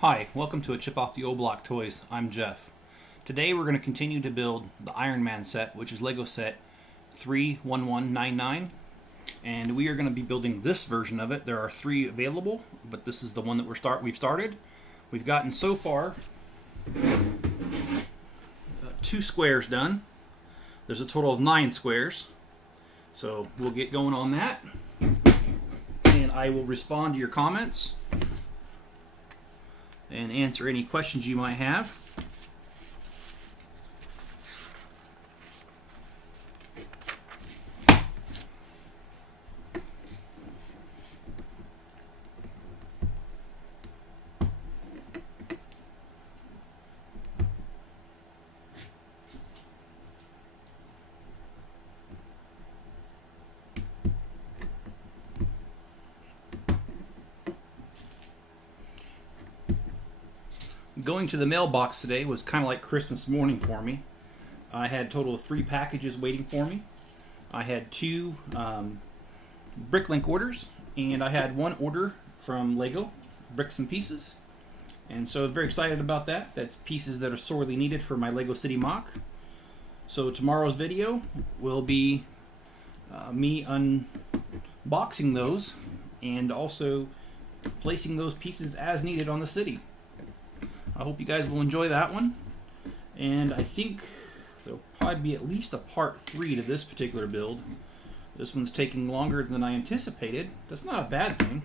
Hi, welcome to a Chip Off the Old Block Toys. I'm Jeff. Today we're going to continue to build the Iron Man set, which is Lego set 31199, and we are going to be building this version of it. There are 3 available, but this is the one that we've started. We've gotten so far 2 squares done. There's a total of 9 squares, so we'll get going on that, and I will respond to your comments and answer any questions you might have. Going to the mailbox today was kind of like Christmas morning for me. I had a total of 3 packages waiting for me. I had 2 Bricklink orders, and I had 1 order from Lego, Bricks and Pieces. And so I'm very excited about that. That's pieces that are sorely needed for my Lego City mock. So tomorrow's video will be me unboxing those and also placing those pieces as needed on the city. I hope you guys will enjoy that one, and I think there'll probably be at least a part 3 to this particular build. This one's taking longer than I anticipated. That's not a bad thing.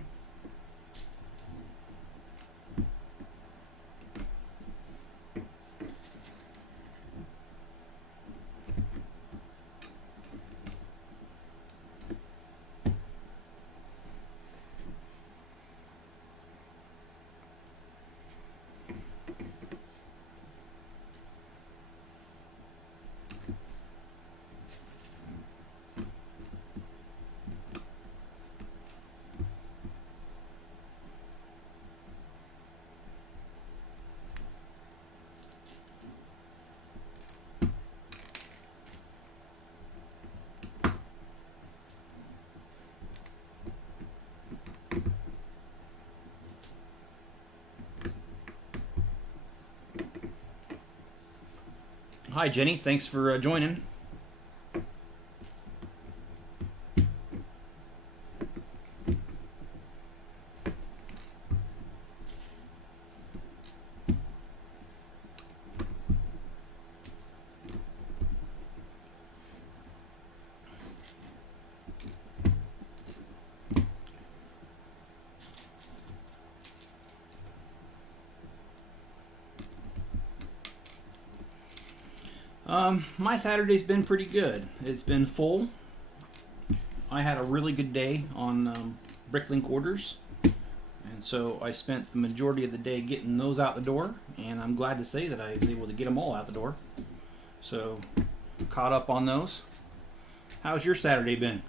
Hi Jenny, thanks for joining. My Saturday's been pretty good. It's been full. I had a really good day on Bricklink orders, and so I spent the majority of the day getting those out the door, and I'm glad to say that I was able to get them all out the door. So, caught up on those. How's your Saturday been?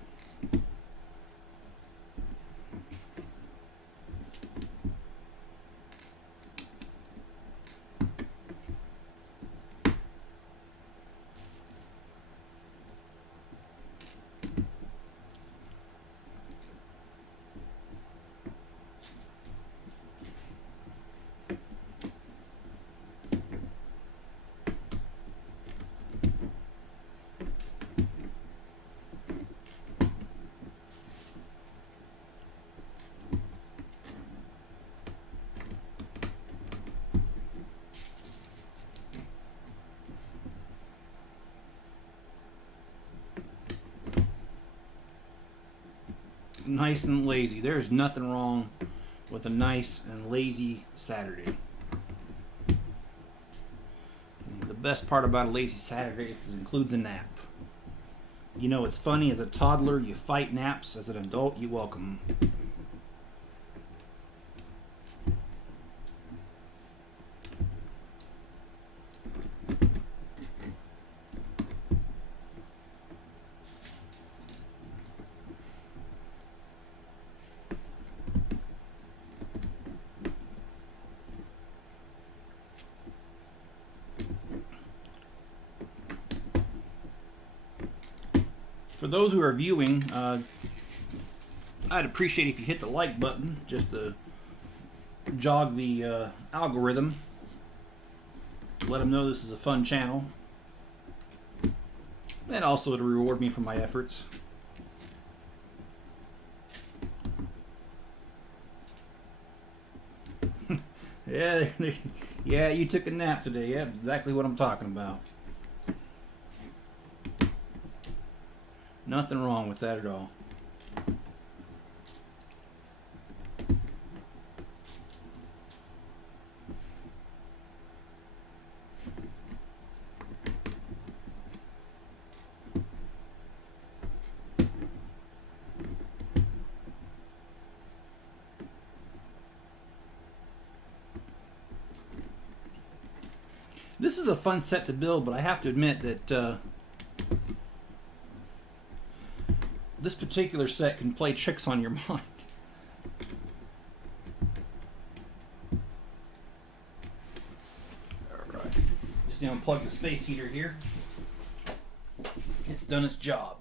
Nice and lazy. There's nothing wrong with a nice and lazy Saturday. And the best part about a lazy Saturday is it includes a nap. You know, it's funny, as a toddler you fight naps, as an adult you welcome them. For those who are viewing, I'd appreciate if you hit the like button just to jog the algorithm, let them know this is a fun channel, and also to reward me for my efforts. Yeah, yeah, you took a nap today. Yeah, exactly what I'm talking about. Nothing wrong with that at all. This is a fun set to build, but I have to admit that this particular set can play tricks on your mind. Alright, just unplug the space heater here. It's done its job.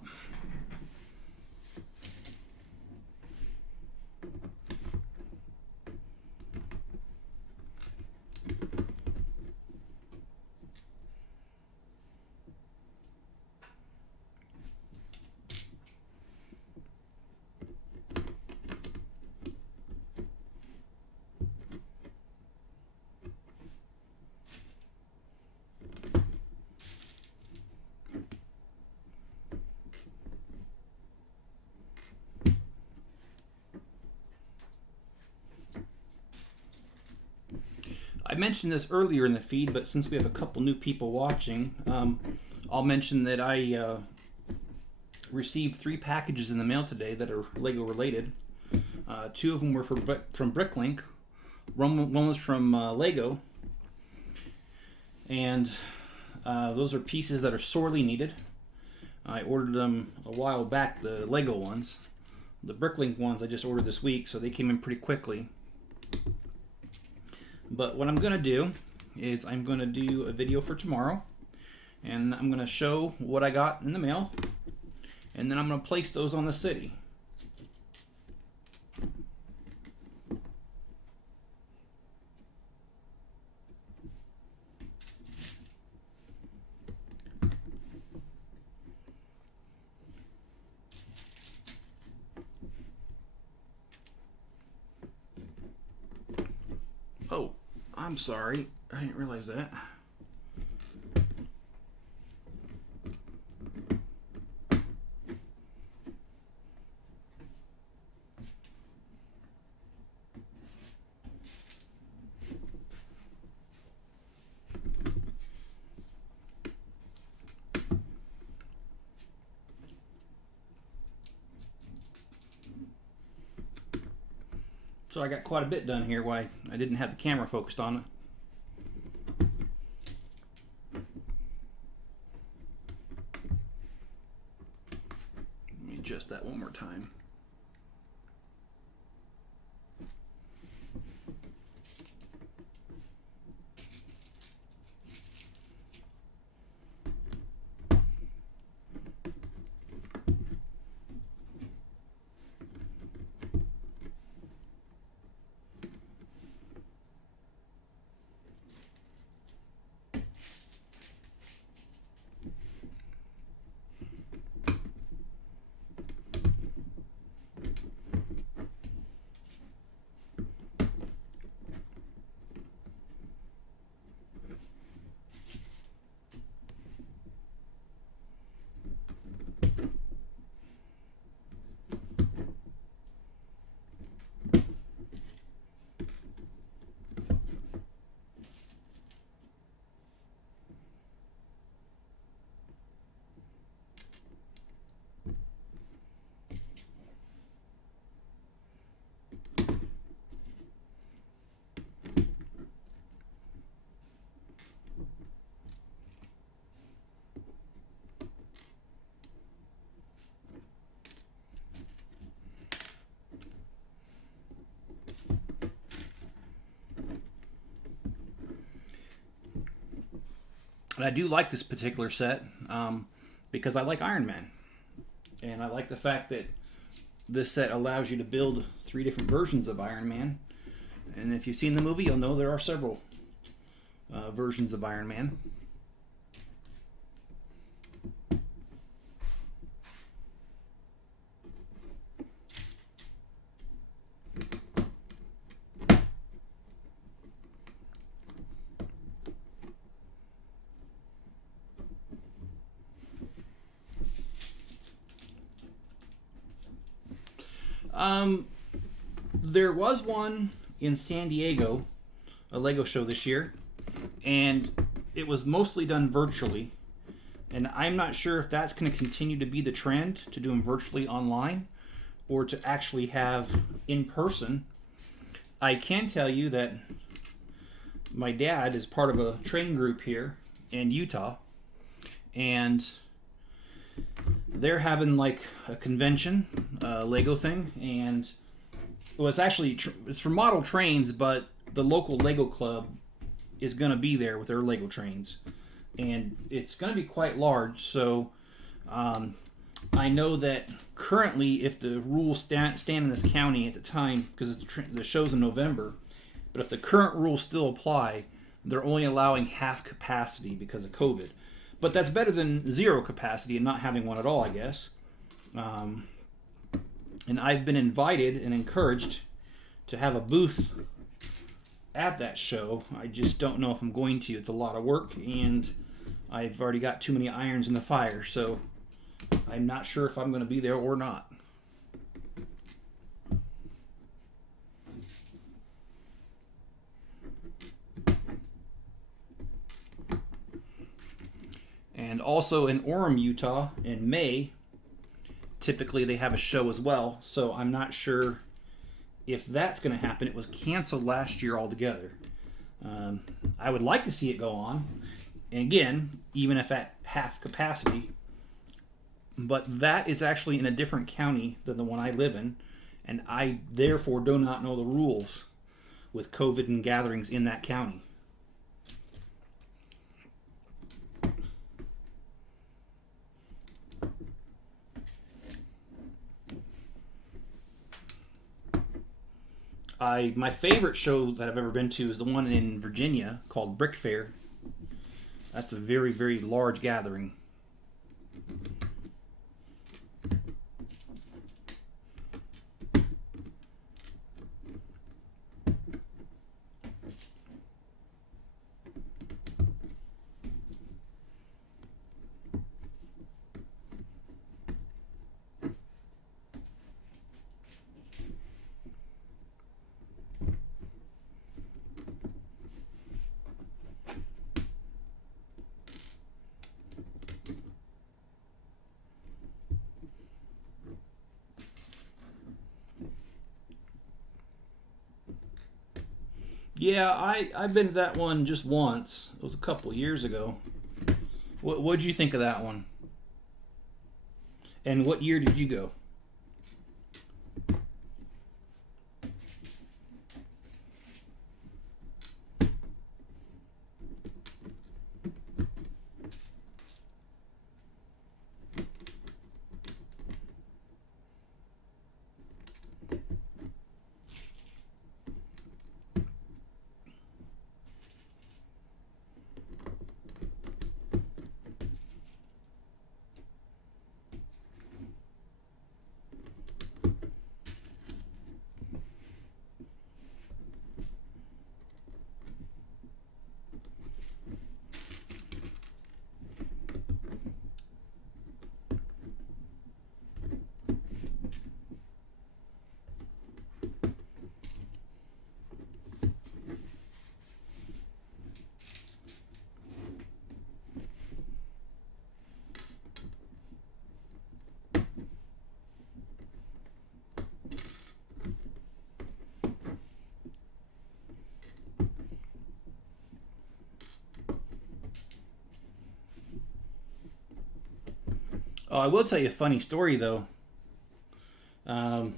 I mentioned this earlier in the feed, but since we have a couple new people watching, I'll mention that I received 3 packages in the mail today that are Lego related. 2 of them were from Bricklink. One was from Lego, and those are pieces that are sorely needed. I ordered them a while back, the Lego ones. The Bricklink ones I just ordered this week, so they came in pretty quickly. But what I'm going to do is I'm going to do a video for tomorrow, and I'm going to show what I got in the mail, and then I'm going to place those on the city. Oh, I'm sorry. I didn't realize that. So I got quite a bit done here while I didn't have the camera focused on it. Let me adjust that one more time. And I do like this particular set because I like Iron Man. And I like the fact that this set allows you to build 3 different versions of Iron Man. And if you've seen the movie, you'll know there are several versions of Iron Man. There was one in San Diego, a Lego show this year, and it was mostly done virtually. And I'm not sure if that's going to continue to be the trend, to do them virtually online, or to actually have in person. I can tell you that my dad is part of a training group here in Utah, and they're having like a convention, Lego thing, and well, it's actually it's for model trains, but the local Lego club is going to be there with their Lego trains, and it's going to be quite large. So I know that currently, if the rules stand in this county at the time, because the show's in November, but if the current rules still apply, they're only allowing half capacity because of COVID. But that's better than zero capacity and not having one at all, I guess. And I've been invited and encouraged to have a booth at that show. I just don't know if I'm going to. It's a lot of work, and I've already got too many irons in the fire, so I'm not sure if I'm going to be there or not. And also in Orem, Utah, in May, typically they have a show as well, so I'm not sure if that's going to happen. It was canceled last year altogether. I would like to see it go on, and again, even if at half capacity, but that is actually in a different county than the one I live in, and I therefore do not know the rules with COVID and gatherings in that county. My favorite show that I've ever been to is the one in Virginia called Brick Fair. That's a very, very large gathering. Yeah, I've been to that one just once. It was a couple years ago. What'd you think of that one? And what year did you go? Oh, I will tell you a funny story, though. When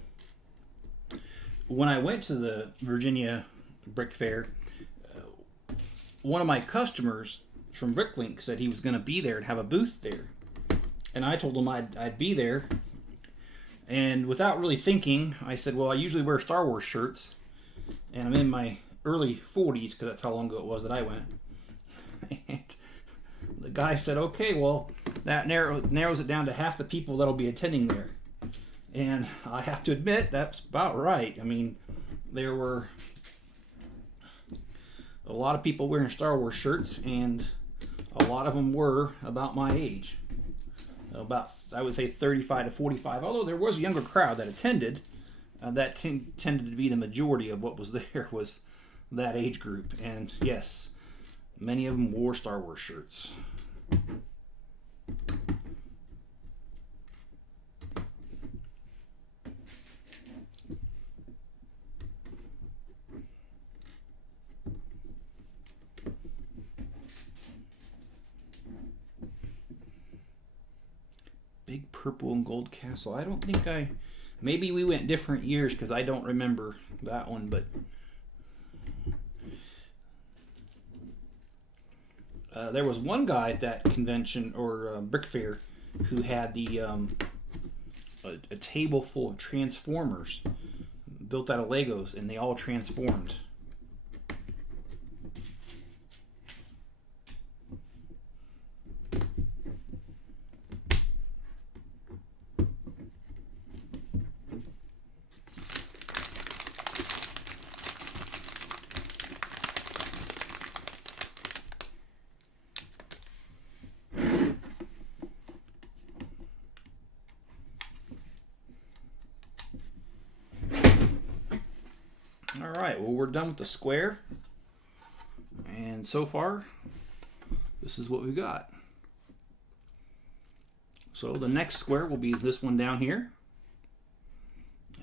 I went to the Virginia Brick Fair, one of my customers from Bricklink said he was going to be there and have a booth there. And I told him I'd be there. And without really thinking, I said, well, I usually wear Star Wars shirts. and I'm in my early 40s because that's how long ago it was that I went. And the guy said, okay, well, that narrows it down to half the people that'll be attending there. And I have to admit, that's about right. I mean, there were a lot of people wearing Star Wars shirts, and a lot of them were about my age. About, I would say, 35 to 45, although there was a younger crowd that attended. That tended to be the majority of what was there was that age group. And yes, many of them wore Star Wars shirts. Big purple and gold castle. I don't think maybe we went different years because I don't remember that one, but there was one guy at that convention or Brick Fair who had a table full of Transformers built out of Legos, and they all transformed. Alright, well, we're done with the square, and so far this is what we've got. So the next square will be this one down here,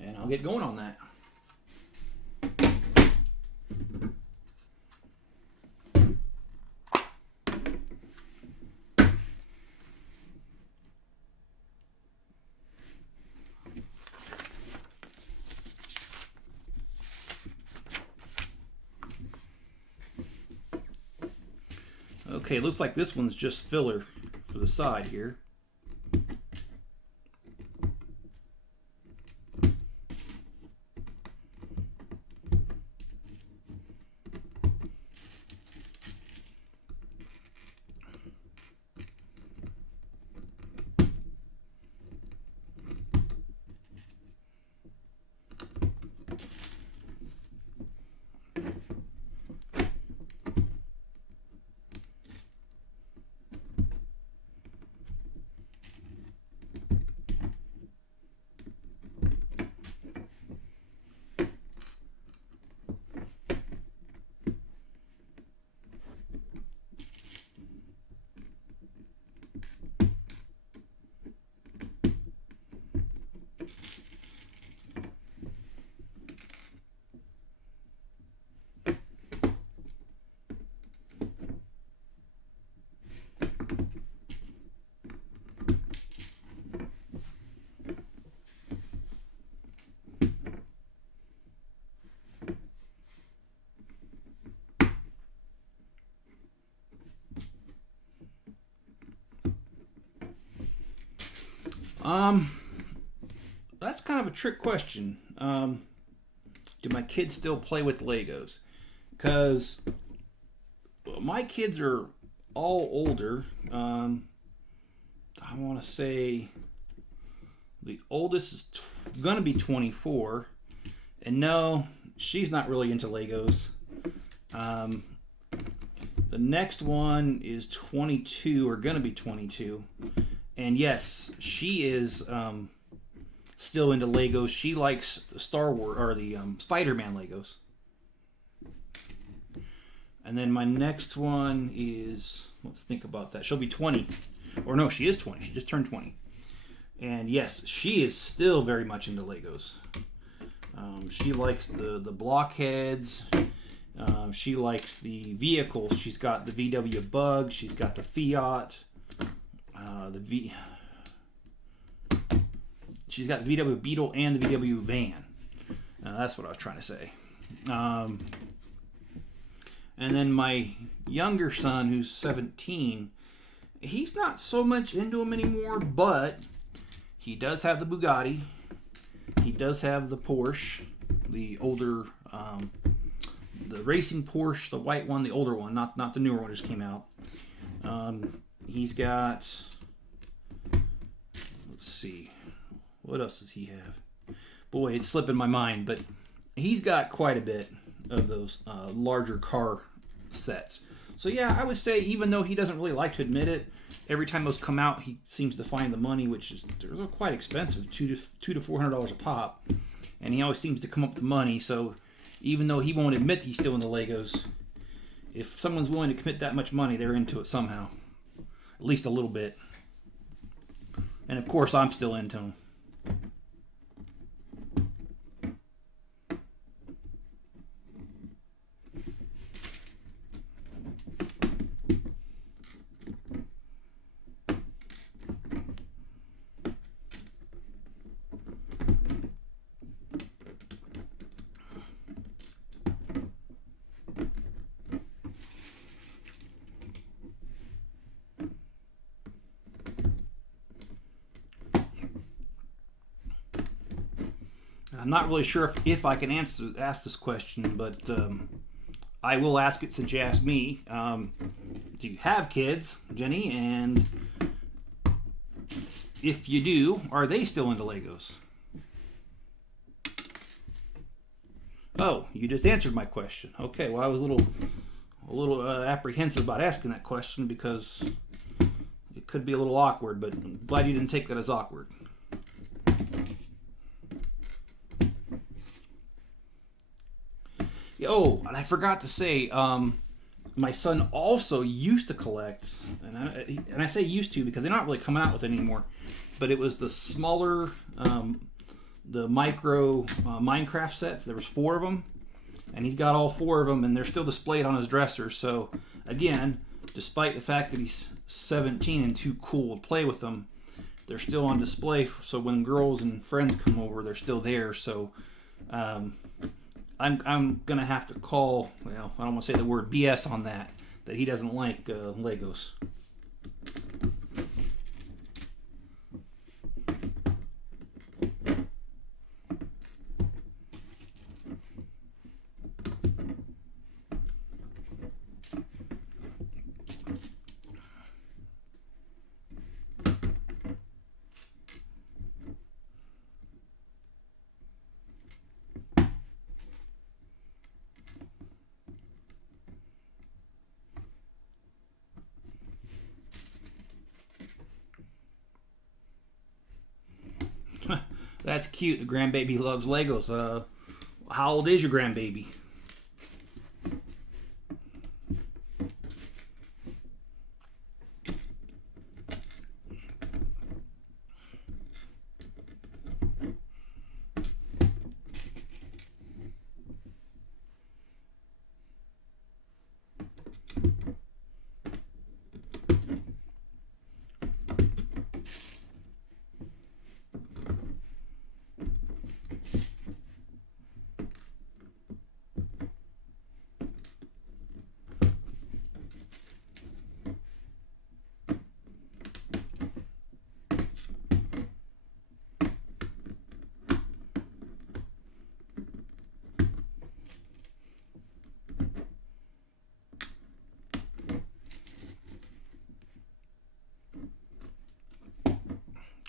and I'll get going on that. Okay, looks like this one's just filler for the side here. That's kind of a trick question. Do my kids still play with Legos? Because my kids are all older. I want to say the oldest is going to be 24. And no, she's not really into Legos. The next one is 22, or going to be 22. And yes, she is still into Legos. She likes the Star Wars, or the Spider-Man Legos. And then my next one is, let's think about that. She'll be 20. Or no, she is 20. She just turned 20. And yes, she is still very much into Legos. She likes the blockheads. She likes the vehicles. She's got the VW Bug. She's got the Fiat. She's got the VW Beetle and the VW Van. That's what I was trying to say. And then my younger son, who's 17, he's not so much into them anymore, but he does have the Bugatti. He does have the Porsche, the older The racing Porsche, the white one, the older one, not the newer one just came out. He's got, let's see, what else does he have? Boy, it's slipping my mind, but he's got quite a bit of those larger car sets. So yeah, I would say, even though he doesn't really like to admit it, every time those come out, he seems to find the money, which is, they're quite expensive, $200 to $400 a pop, and he always seems to come up with the money. So even though he won't admit he's still into Legos, if someone's willing to commit that much money, they're into it somehow, at least a little bit. And of course, I'm still into them. I'm not really sure if I can ask this question, but I will ask it since you asked me. Do you have kids, Jenny? And if you do, are they still into Legos? Oh, you just answered my question. Okay, well, I was a little apprehensive about asking that question because it could be a little awkward, but I'm glad you didn't take that as awkward. Oh, and I forgot to say, my son also used to collect, and I say used to because they're not really coming out with it anymore, but it was the smaller, the micro Minecraft sets. There was 4 of them, and he's got all 4 of them, and they're still displayed on his dresser. So, again, despite the fact that he's 17 and too cool to play with them, they're still on display, so when girls and friends come over, they're still there. So, I'm going to have to call, well, I don't want to say the word BS on that he doesn't like Legos. That's cute. The grandbaby loves Legos. How old is your grandbaby?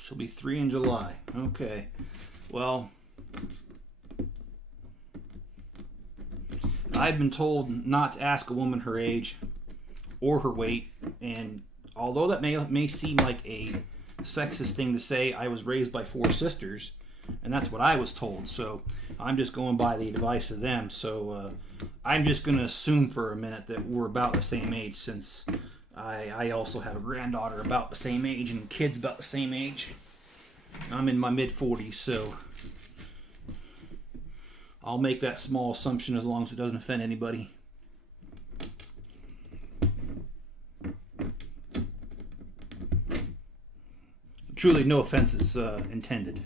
She'll be 3 in July. Okay. Well, I've been told not to ask a woman her age or her weight, and although that may seem like a sexist thing to say, I was raised by 4 sisters, and that's what I was told. So I'm just going by the advice of them. So I'm just going to assume for a minute that we're about the same age, since I also have a granddaughter about the same age and kids about the same age. I'm in my mid-40s, so I'll make that small assumption as long as it doesn't offend anybody. Truly, no offenses intended.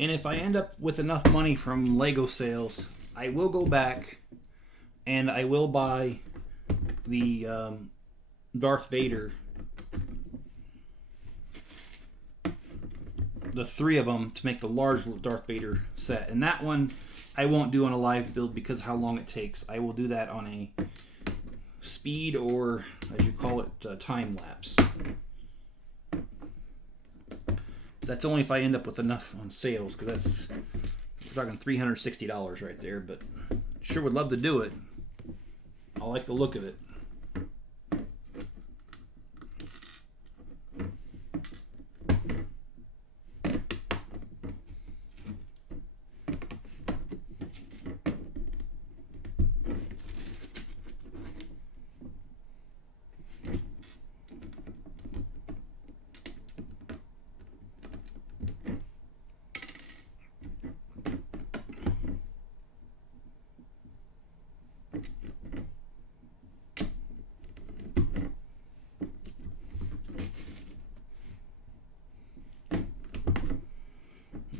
And if I end up with enough money from Lego sales, I will go back and I will buy the Darth Vader, the 3 of them, to make the large Darth Vader set. And that one I won't do on a live build because of how long it takes. I will do that on a speed, or as you call it, time lapse. That's only if I end up with enough on sales, because we're talking $360 right there. But sure would love to do it. I like the look of it.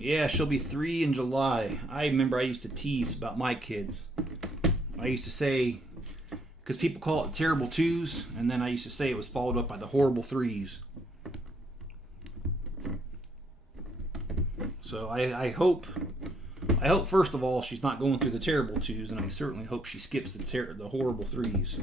Yeah, she'll be 3 in July. I remember I used to tease about my kids. I used to say, because people call it terrible 2s, and then I used to say it was followed up by the horrible 3s. So I hope first of all she's not going through the terrible 2s, and I certainly hope she skips the horrible 3s.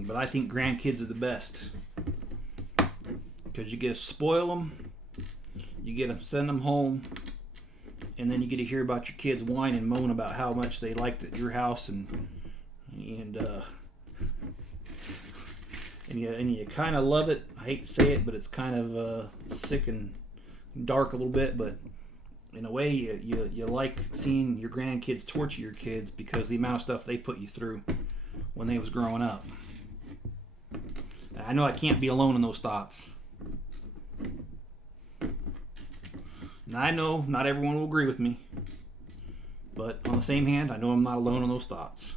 But I think grandkids are the best, because you get to spoil them, you get to send them home, and then you get to hear about your kids whine and moan about how much they liked at your house, and you kind of love it. I hate to say it, but it's kind of sick and dark a little bit. But in a way, you like seeing your grandkids torture your kids because the amount of stuff they put you through when they was growing up. I know I can't be alone in those thoughts. And I know not everyone will agree with me, but on the same hand, I know I'm not alone in those thoughts.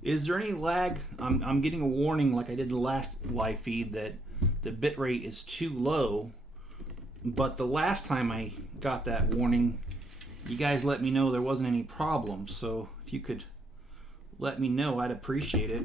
Is there any lag? I'm getting a warning like I did the last live feed that the bitrate is too low, but the last time I got that warning, you guys let me know there wasn't any problem. So if you could let me know, I'd appreciate it.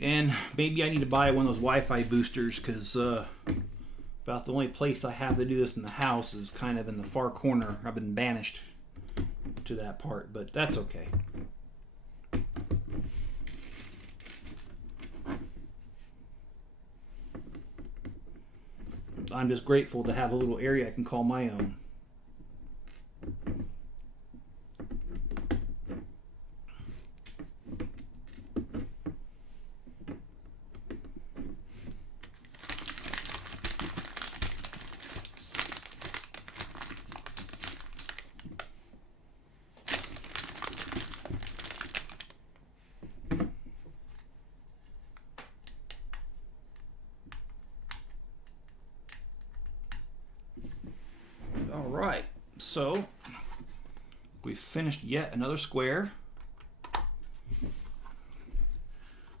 And maybe I need to buy one of those Wi-Fi boosters, because about the only place I have to do this in the house is kind of in the far corner. I've been banished to that part, but that's okay. I'm just grateful to have a little area I can call my own. All right, so we've finished yet another square.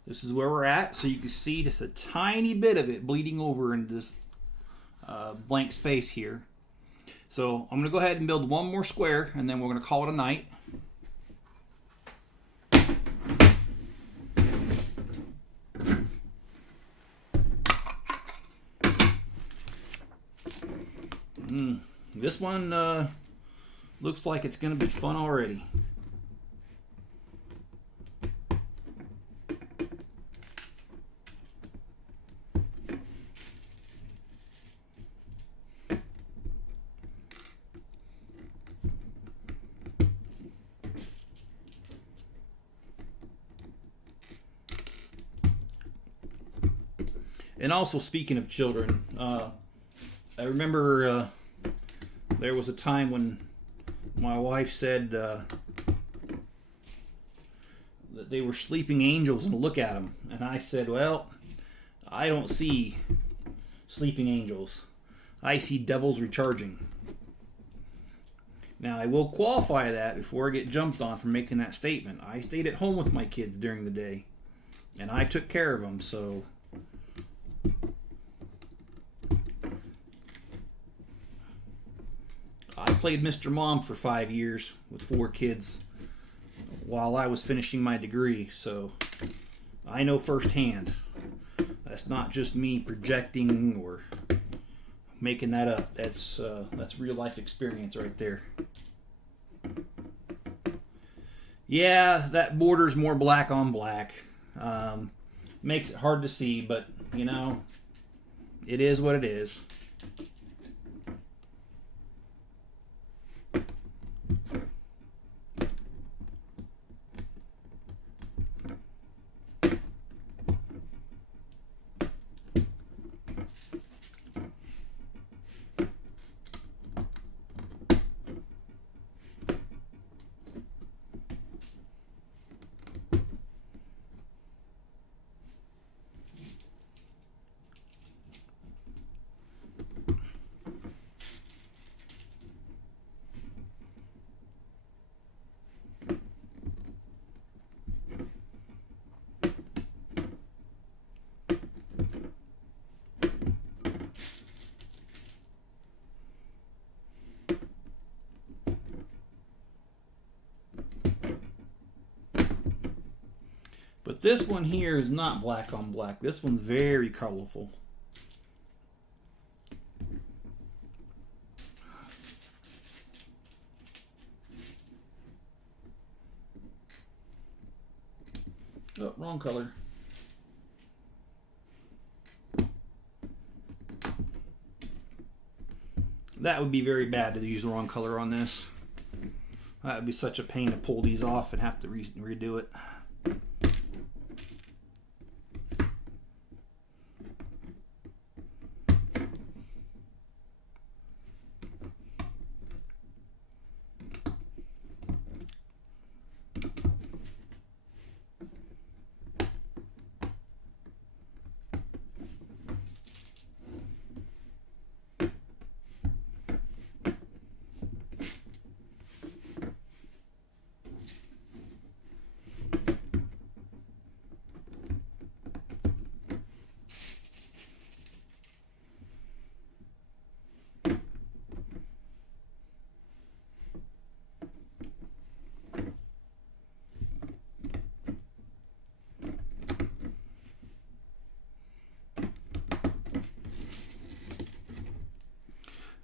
This is where we're at, so you can see just a tiny bit of it bleeding over into this blank space here. So I'm going to go ahead and build one more square, and then we're going to call it a night. This one looks like it's going to be fun already. And also, speaking of children, I remember there was a time when my wife said that they were sleeping angels and look at them. And I said, well, I don't see sleeping angels. I see devils recharging. Now, I will qualify that before I get jumped on for making that statement. I stayed at home with my kids during the day, and I took care of them, so... I played Mr. Mom for 5 years with 4 kids while I was finishing my degree, so I know firsthand. That's not just me projecting or making that up. That's real life experience right there. Yeah, that border's more black on black. Makes it hard to see, but you know, it is what it is. But this one here is not black on black. This one's very colorful. Oh, wrong color. That would be very bad to use the wrong color on this. That would be such a pain to pull these off and have to redo it.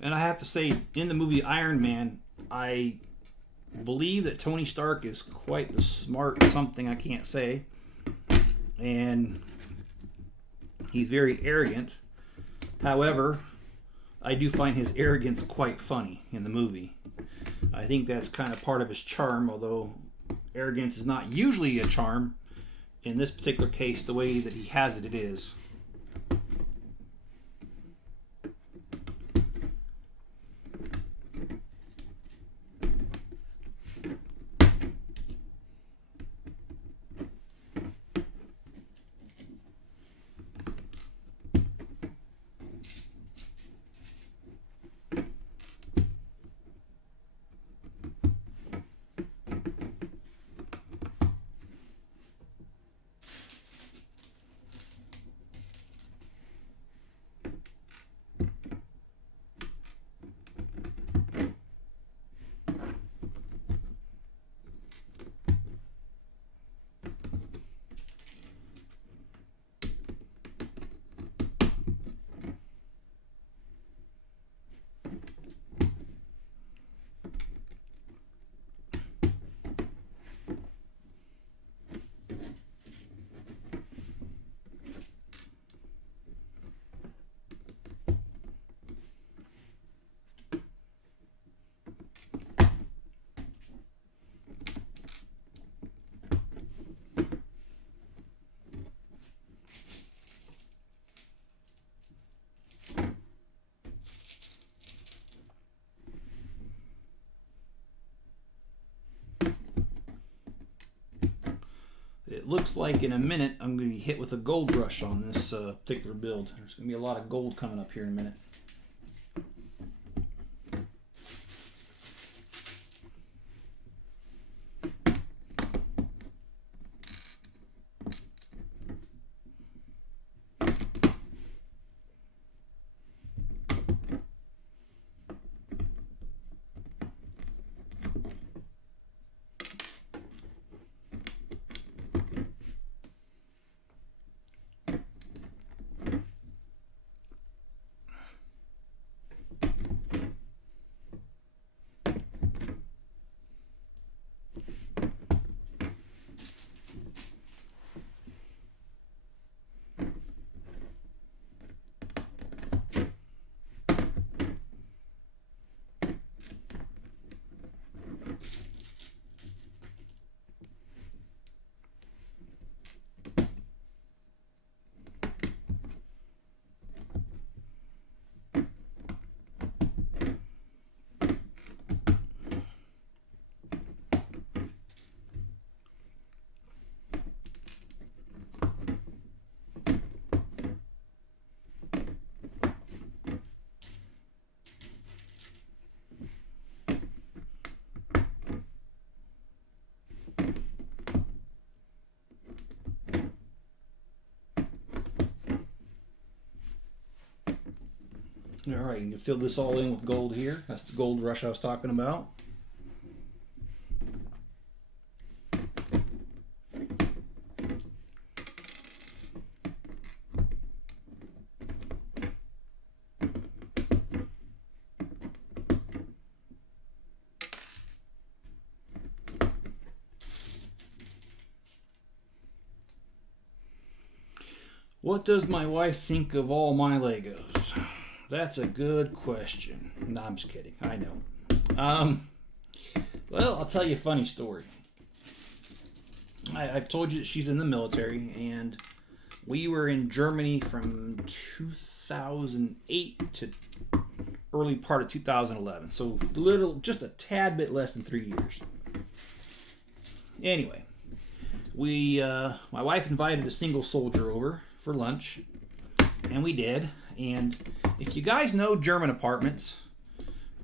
And I have to say, in the movie Iron Man, I believe that Tony Stark is quite the smart something I can't say. And he's very arrogant. However, I do find his arrogance quite funny in the movie. I think that's kind of part of his charm, although arrogance is not usually a charm. In this particular case, the way that he has it, it is. it looks like in a minute I'm going to be hit with a gold rush on this particular build. There's going to be a lot of gold coming up here in a minute. All right, you can fill this all in with gold here. That's the gold rush I was talking about. What does my wife think of all my Legos? That's a good question. No, I'm just kidding. I know. Well, I'll tell you a funny story. I've told you that she's in the military, and we were in Germany from 2008 to early part of 2011. So just a tad bit less than 3 years. Anyway, my wife invited a single soldier over for lunch, and we did. And if you guys know German apartments,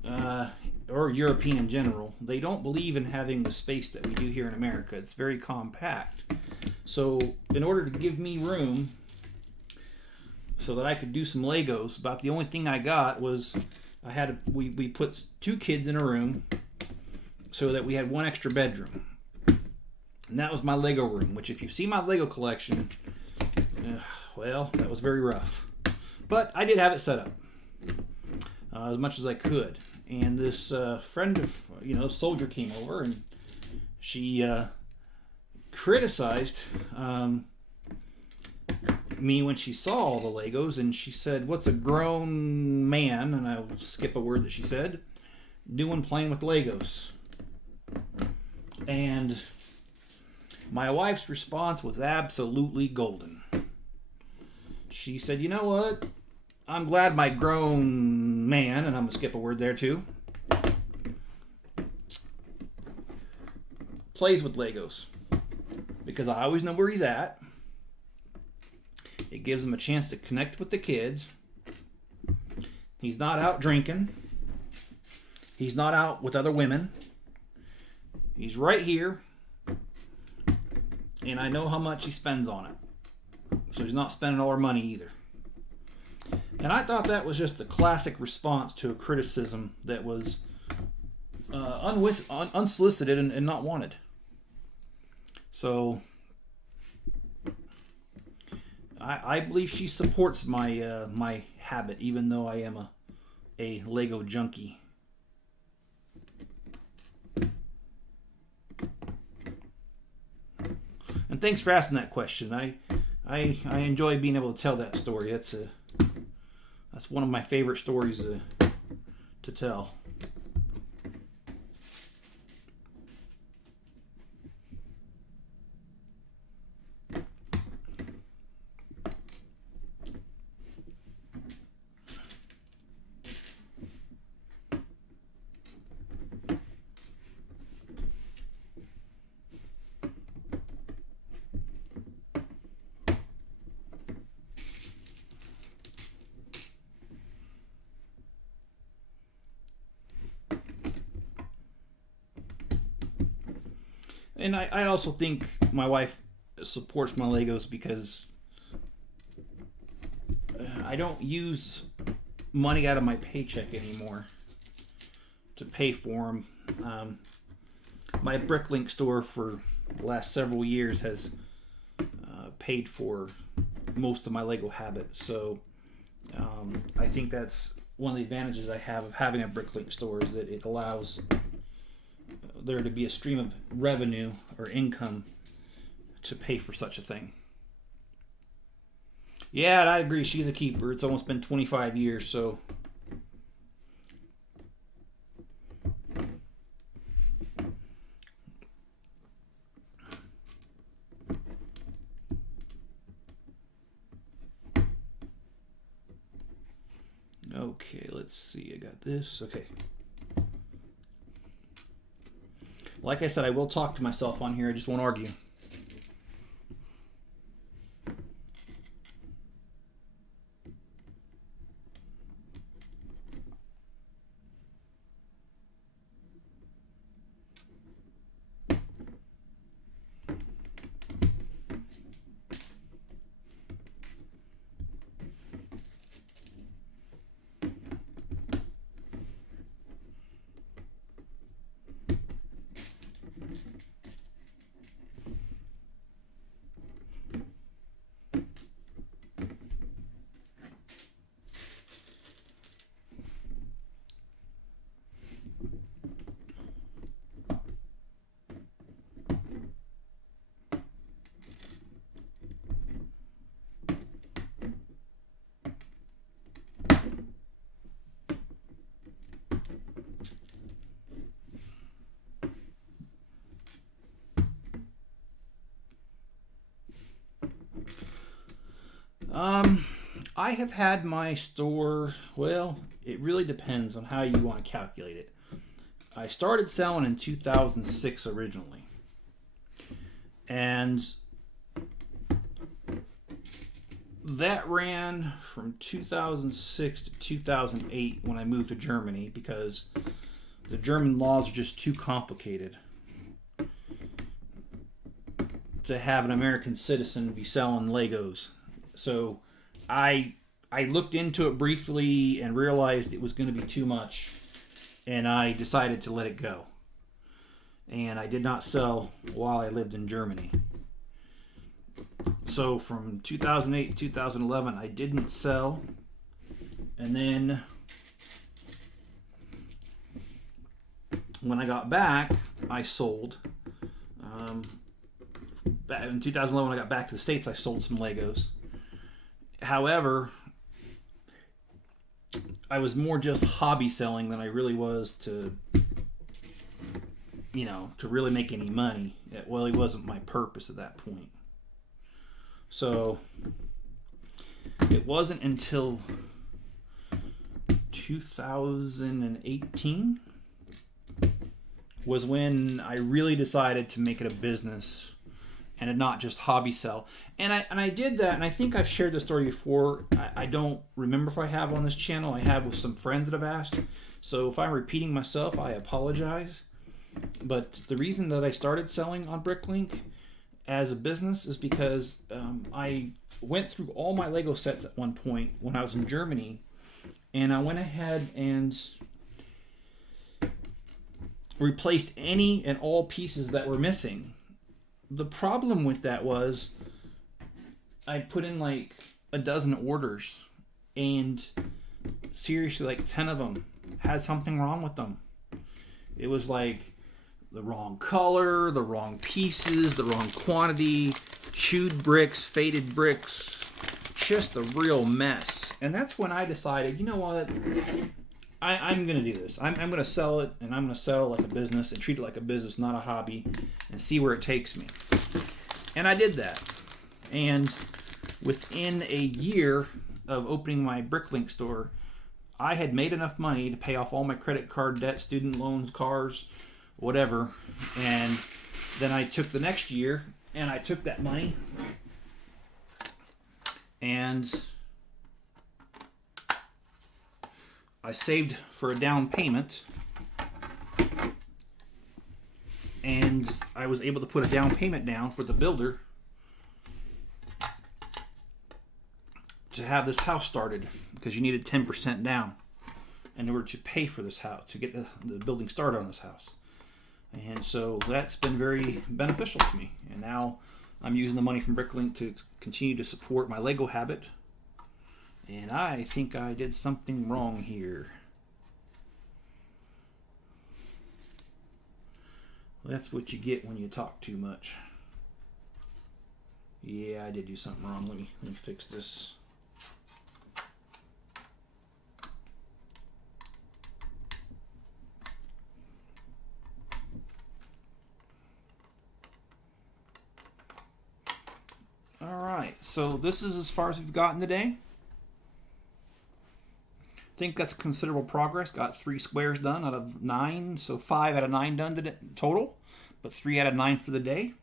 or European in general, they don't believe in having the space that we do here in America. It's very compact. So in order to give me room so that I could do some Legos, about the only thing I got was we put 2 kids in a room so that we had 1 extra bedroom. And that was my Lego room, which if you see my Lego collection, well, that was very rough. But I did have it set up as much as I could. And this friend of, soldier came over, and she criticized me when she saw all the Legos, and she said, "What's a grown man," and I'll skip a word that she said, "doing playing with Legos?" And my wife's response was absolutely golden. She said, "You know what? I'm glad my grown man," and I'm going to skip a word there too, "plays with Legos. Because I always know where he's at. It gives him a chance to connect with the kids. He's not out drinking. He's not out with other women. He's right here. And I know how much he spends on it. So he's not spending all our money either." And I thought that was just the classic response to a criticism that was unsolicited and not wanted. So I believe she supports my my habit, even though I am a Lego junkie. And thanks for asking that question. I enjoy being able to tell that story. That's one of my favorite stories to tell. And I also think my wife supports my Legos because I don't use money out of my paycheck anymore to pay for them. My Bricklink store for the last several years has paid for most of my Lego habit. So I think that's one of the advantages I have of having a Bricklink store, is that it allows there to be a stream of revenue or income to pay for such a thing. Yeah, and I agree. She's a keeper. It's almost been 25 years, so. Okay, let's see. I got this. Okay. Like I said, I will talk to myself on here. I just won't argue. I have had my store, well, it really depends on how you want to calculate it. I started selling in 2006 originally. And that ran from 2006 to 2008 when I moved to Germany, because the German laws are just too complicated to have an American citizen be selling Legos. So I looked into it briefly and realized it was going to be too much, and I decided to let it go. And I did not sell while I lived in Germany. So from 2008 to 2011, I didn't sell. And then when I got back, I sold. In 2011, when I got back to the States, I sold some Legos. However, I was more just hobby selling than I really was to really make any money. Well, it wasn't my purpose at that point. So it wasn't until 2018 was when I really decided to make it a business and not just hobby sell. And I did that, and I think I've shared this story before. I don't remember if I have on this channel. I have with some friends that have asked. So if I'm repeating myself, I apologize. But the reason that I started selling on Bricklink as a business is because I went through all my Lego sets at one point when I was in Germany, and I went ahead and replaced any and all pieces that were missing. The problem with that was I put in like a dozen orders, and seriously, like 10 of them had something wrong with them. It was like the wrong color, the wrong pieces, the wrong quantity, chewed bricks, faded bricks, just a real mess. And that's when I decided, you know what, I'm going to do this. I'm going to sell it, and I'm going to sell it like a business and treat it like a business, not a hobby, and see where it takes me. And I did that. And within a year of opening my Bricklink store, I had made enough money to pay off all my credit card debt, student loans, cars, whatever. And then I took the next year, and I took that money and I saved for a down payment. and I was able to put a down payment down for the builder to have this house started, because you needed 10% down in order to pay for this house, to get the building started on this house. And so that's been very beneficial to me. And now I'm using the money from Bricklink to continue to support my Lego habit. And I think I did something wrong here. That's what you get when you talk too much. Yeah, I did do something wrong. Let me fix this. Alright, so this is as far as we've gotten today. I think that's considerable progress. Got 3 squares done out of 9, so 5 out of 9 done today, total, but 3 out of 9 for the day.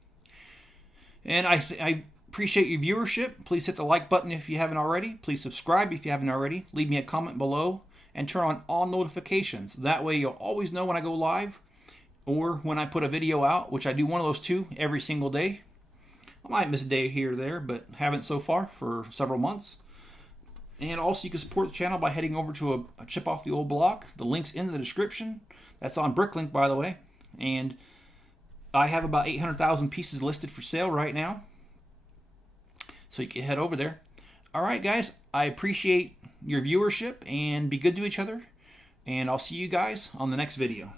And I appreciate your viewership. Please hit the like button if you haven't already. Please subscribe if you haven't already. Leave me a comment below and turn on all notifications. That way you'll always know when I go live or when I put a video out, which I do one of those 2 every single day. I might miss a day here or there, but haven't so far for several months. And also you can support the channel by heading over to a Chip Off the Old Block. The link's in the description. That's on Bricklink, by the way. And I have about 800,000 pieces listed for sale right now, so you can head over there. Alright guys, I appreciate your viewership, and be good to each other. And I'll see you guys on the next video.